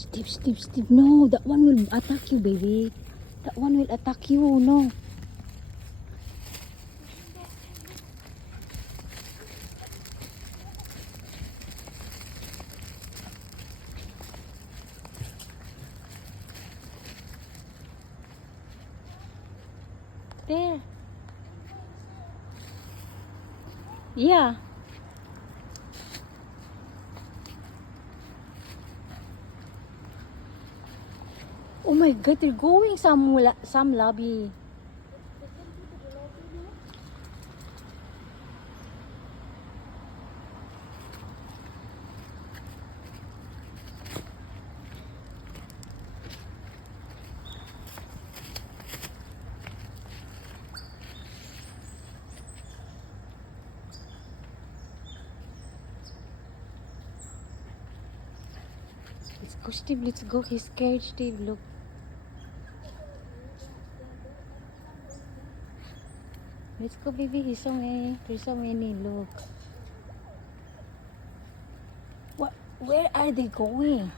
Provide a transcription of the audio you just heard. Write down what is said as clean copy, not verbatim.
Steve, Steve, Steve, no, that one will attack you, baby. That one will attack you, no. There. Yeah. Oh my God, they're going some lobby. Let's go, Steve. Let's go. He's scared, Steve. Look. Let's go, baby. There's so many. There's so many. Look. What? Where are they going?